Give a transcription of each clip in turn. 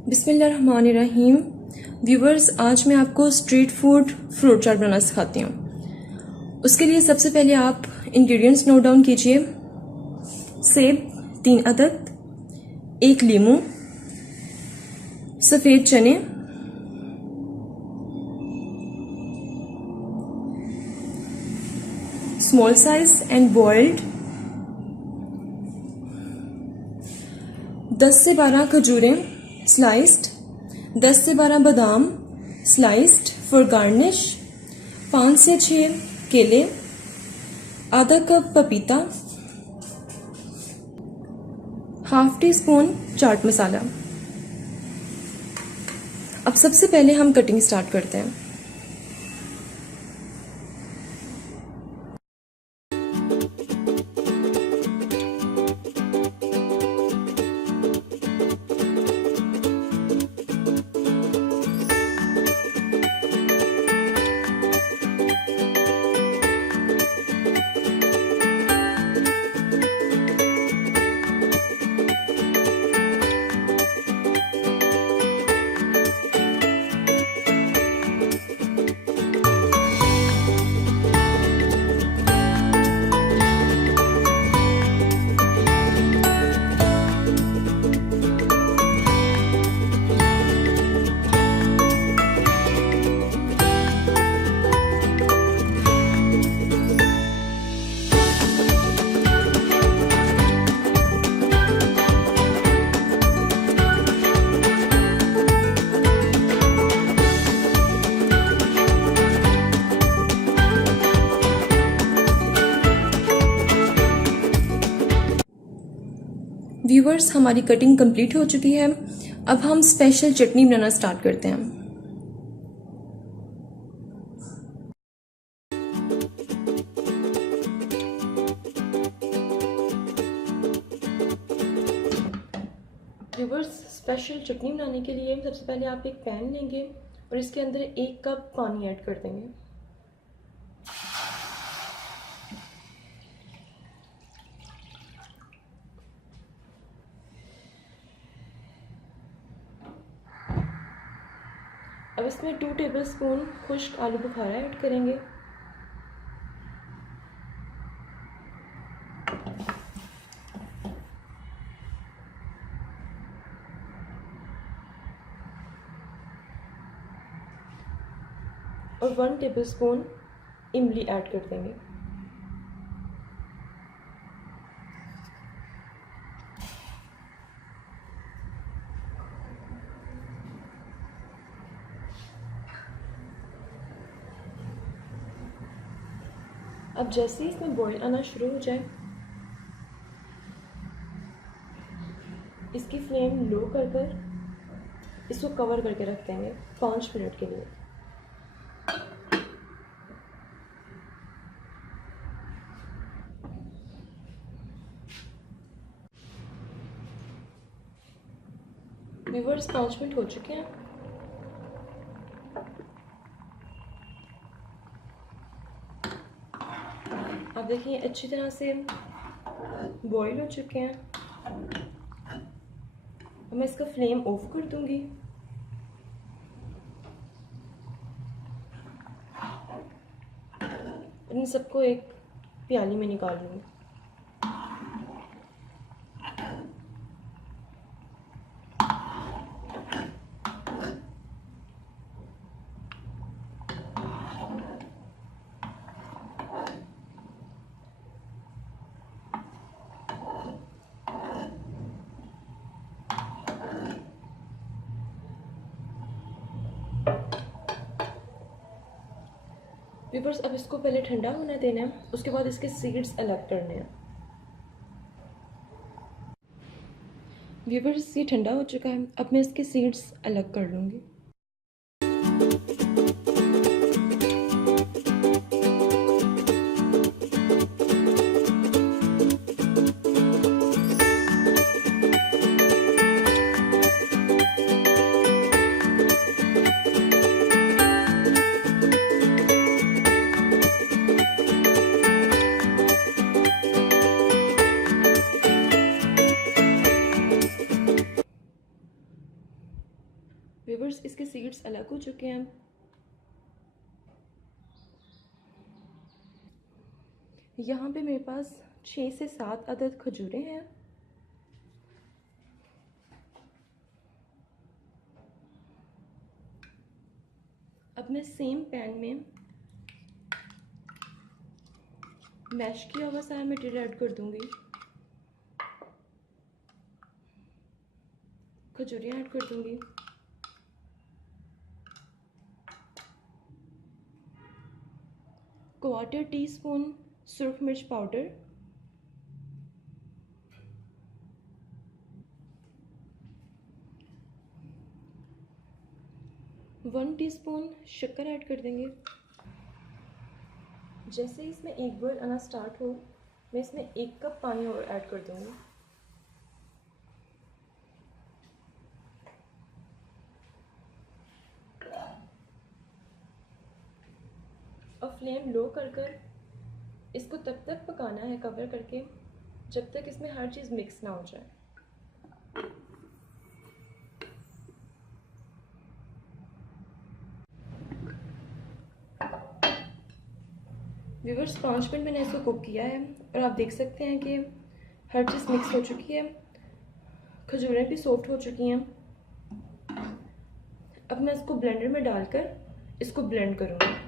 बिस्मिल्लाहिर्रहमानिर्रहीम। व्यूवर्स, आज मैं आपको स्ट्रीट फूड फ्रूट चाट बनाना सिखाती हूँ। उसके लिए सबसे पहले आप इंग्रेडिएंट्स नोट डाउन कीजिए। सेब 3 अदद, 1 लीमू, सफ़ेद चने, स्मॉल साइज एंड बॉइल्ड, 10 से 12 खजूरें स्लाइस्ड, 10 से 12 बादाम स्लाइस्ड फॉर गार्निश, 5 से 6 केले, आधा कप पपीता, half tea spoon chaat masala. अब सबसे पहले हम कटिंग स्टार्ट करते हैं। व्यूवर्स, हमारी कटिंग कंप्लीट हो चुकी है। अब हम स्पेशल चटनी बनाना स्टार्ट करते हैं। व्यूवर्स, स्पेशल चटनी बनाने के लिए सबसे पहले आप एक पैन लेंगे और इसके अंदर 1 कप पानी ऐड कर देंगे। अब इसमें 2 टेबलस्पून खुश्क आलू बुखारा ऐड करेंगे। और 1 टेबलस्पून इमली ऐड कर देंगे। अब जैसे ही इसमें बॉईल आना शुरू हो जाए, इसकी फ्लेम लो कर इसको कवर करके रख देंगे 5 मिनट के लिए। व्यूअर्स, 5 मिनट हो चुके हैं। आप देखिए अच्छी तरह से बॉईल हो चुके हैं। अब मैं इसका फ्लेम ऑफ कर दूंगी। इन सबको एक प्याली में निकाल लूँगी। व्यूअर्स, अब इसको पहले ठंडा होने देना है, उसके बाद इसके सीड्स अलग करने हैं। व्यूअर्स, ये ठंडा हो चुका है। अब मैं इसके सीड्स अलग कर लूँगी। व्यूअर्स, इसके सीड्स अलग हो चुके हैं। यहाँ पे मेरे पास 6 से 7 अदद खजूरें हैं। अब मैं सेम पैन में मैश किया हुआ सारा मटेरियल ऐड कर दूंगी। खजूरियाँ ऐड कर दूंगी। क्वार्टर टीस्पून सुरख मिर्च पाउडर, 1 टीस्पून शक्कर ऐड कर देंगे। जैसे ही इसमें एक बॉयल आना स्टार्ट हो, मैं इसमें 1 कप पानी और ऐड कर दूंगी। और फ्लेम लो कर इसको तब तक पकाना है कवर करके जब तक इसमें हर चीज़ मिक्स ना हो जाए। व्यूअर्स, 5 मिनट मैंने इसको कुक किया है और आप देख सकते हैं कि हर चीज़ मिक्स हो चुकी है, खजूरें भी सॉफ्ट हो चुकी हैं। अब मैं इसको ब्लेंडर में डालकर इसको ब्लेंड करूँगी।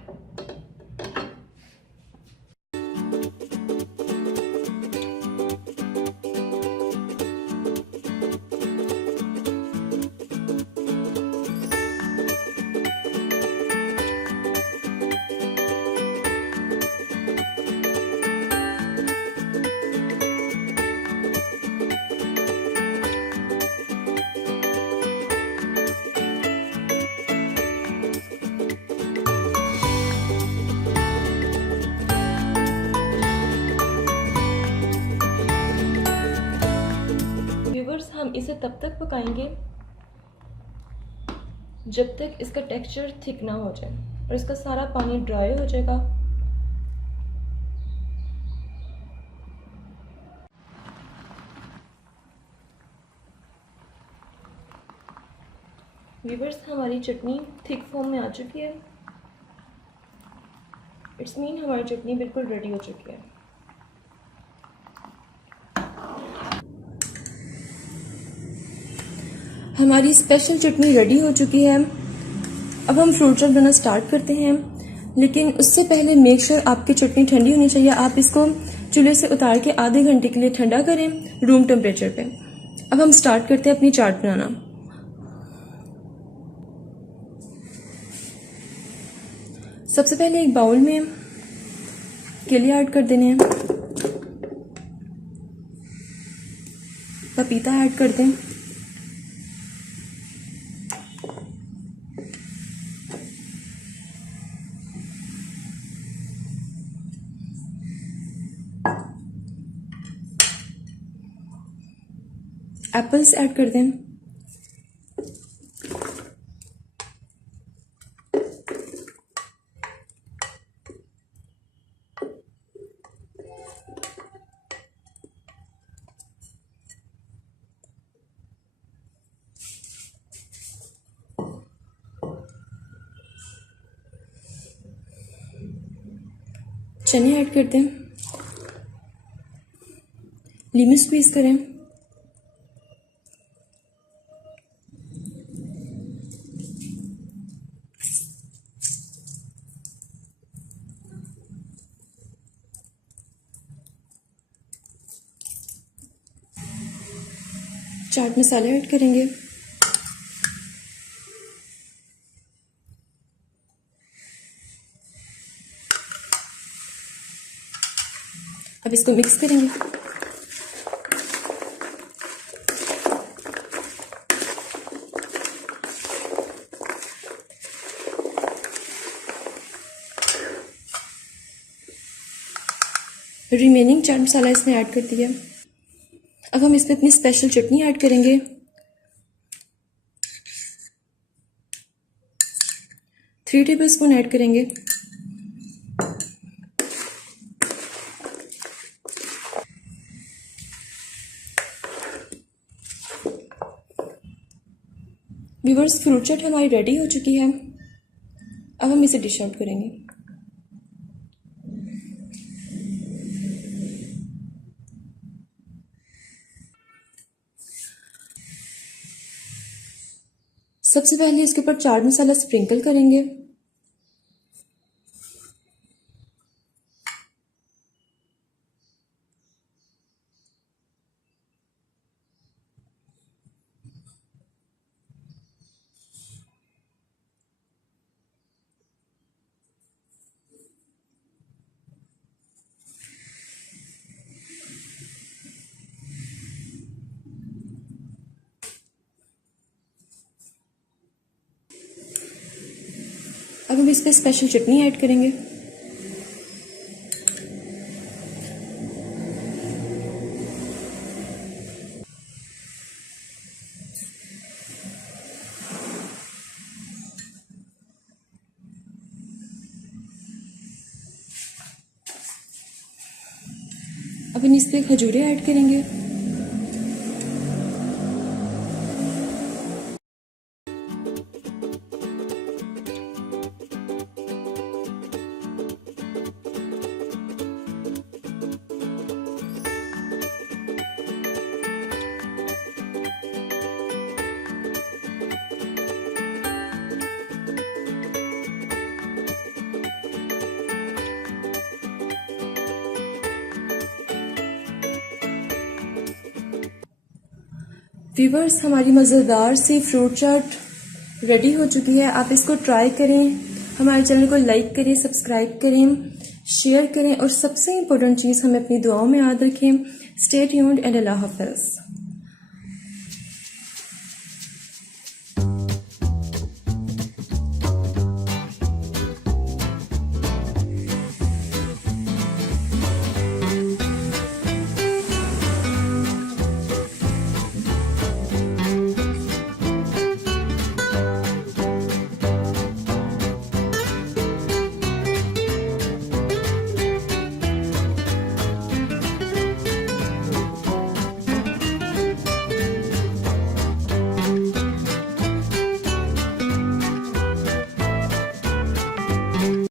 हम इसे तब तक पकाएंगे जब तक इसका टेक्सचर थिक ना हो जाए और इसका सारा पानी ड्राई हो जाएगा। व्यूअर्स, हमारी चटनी थिक फॉर्म में आ चुकी है। इट्स मीन हमारी चटनी बिल्कुल रेडी हो चुकी है। हमारी स्पेशल चटनी रेडी हो चुकी है। अब हम फ्रूट चाट बनाना स्टार्ट करते हैं, लेकिन उससे पहले मेक श्योर आपकी चटनी ठंडी होनी चाहिए। आप इसको चूल्हे से उतार के आधे घंटे के लिए ठंडा करें रूम टेम्परेचर पे। अब हम स्टार्ट करते हैं अपनी चाट बनाना। सबसे पहले एक बाउल में केले ऐड कर देने हैं, पपीता ऐड कर दें, एप्पल्स ऐड कर दें, चने ऐड कर दें, लीमू स्क्वीज करें, चाट मसाला ऐड करेंगे, अब इसको मिक्स करेंगे। रिमेनिंग चाट मसाला इसमें ऐड कर दिया। अब हम इसमें अपनी स्पेशल चटनी ऐड करेंगे। थ्री टेबल स्पून ऐड करेंगे। व्यूवर्स, फ्रूट चाट हमारी रेडी हो चुकी है। अब हम इसे डिश आउट करेंगे। सबसे पहले इसके ऊपर चाट मसाला स्प्रिंकल करेंगे। अब हम इस पर स्पेशल चटनी ऐड करेंगे। अब इन इस पर खजूरें ऐड करेंगे। व्यूवर्स, हमारी मज़ेदार सी फ्रूट चाट रेडी हो चुकी है। आप इसको ट्राई करें, हमारे चैनल को लाइक करें, सब्सक्राइब करें, शेयर करें और सबसे इम्पोर्टेंट चीज़ हमें अपनी दुआओं में याद रखें। स्टे ट्यून्ड एंड अल्लाह हाफ़िज़।